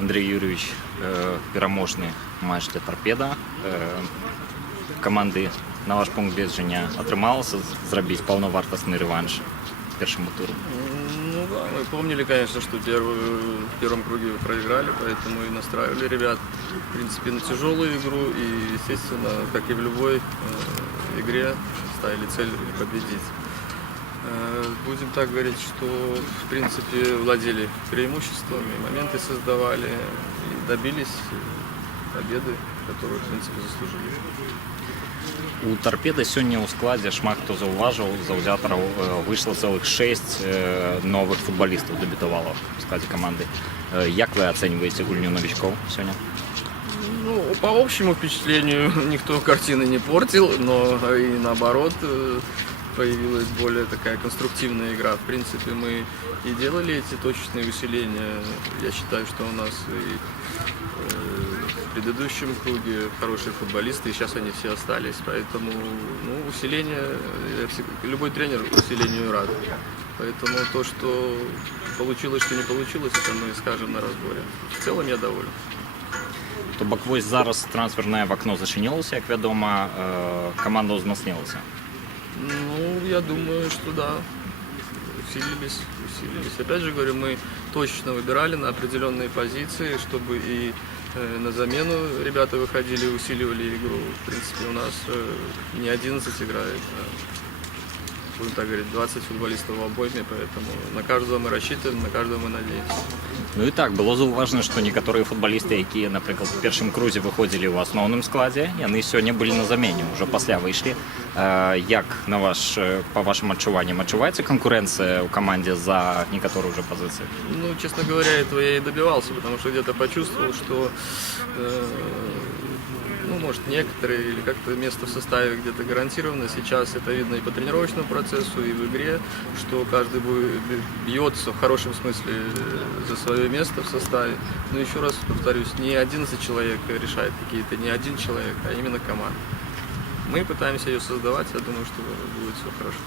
Андрей Юрьевич, пераможны матч для торпеда. Команды, на ваш пункт гледжання, атрымалася зрабіць паўнавартасны рэванш першаму туру? Ну да, мы помнили, конечно, что в первом круге вы проиграли, поэтому и настраивали ребят, в принципе, на тяжелую игру. И, естественно, как и в любой игре, ставили цель победить. Будем так говорить, что, в принципе, владели преимуществом, и моменты создавали, и добились победы, которую, в принципе, заслужили. У торпеда сёння ў складзе шмат хто заўважыў, заўзятараў выйшла цэлых 6 новых футбалістаў дэбютавала ў складзе каманды. Як вы ацэньваеце гульню новичков сёння? Ну, по общему впечатлению никто картины не портил, но и наоборот появилась более такая конструктивная игра. В принципе, мы и делали эти точечные усиления. Я считаю, что у нас и в предыдущем круге хорошие футболисты, и сейчас они все остались. Поэтому усиление, любой тренер усилению рад. Поэтому то, что получилось, что не получилось, это мы скажем на разборе. В целом я доволен. То бок вось зараз трансфернае вакно зачынілася, як вядома, каманда ўзмацнілася. Ну, я думаю, что да, усилились. Опять же говорю, мы точно выбирали на определенные позиции, чтобы и на замену ребята выходили, усиливали игру. В принципе, у нас не 11 играет, а, будем так говорить, 20 футболистов в обойме, поэтому на каждого мы рассчитываем, на каждого мы надеемся. Ну і так, было заўважна, што некаторыя футбалісты, якія, напрыклад, у першым крузе выходзілі ў асноўным складзе, яны сёння былі на замене, ўжо пасля выйшлі. Як по вашим адчуванням, адчуваецца конкуренция у команде за некоторые уже позиции? Ну, честно говоря, этого я и добивался, потому что где-то почувствовал, что может, некоторые или как-то место в составе где-то гарантировано. Сейчас это видно и по тренировочному процессу, и в игре, что каждый бьется в хорошем смысле за свое место в составе. Но еще раз повторюсь, не 11 человек решает какие-то, не один человек, а именно команда. Мы пытаемся ее создавать, я думаю, что будет все хорошо.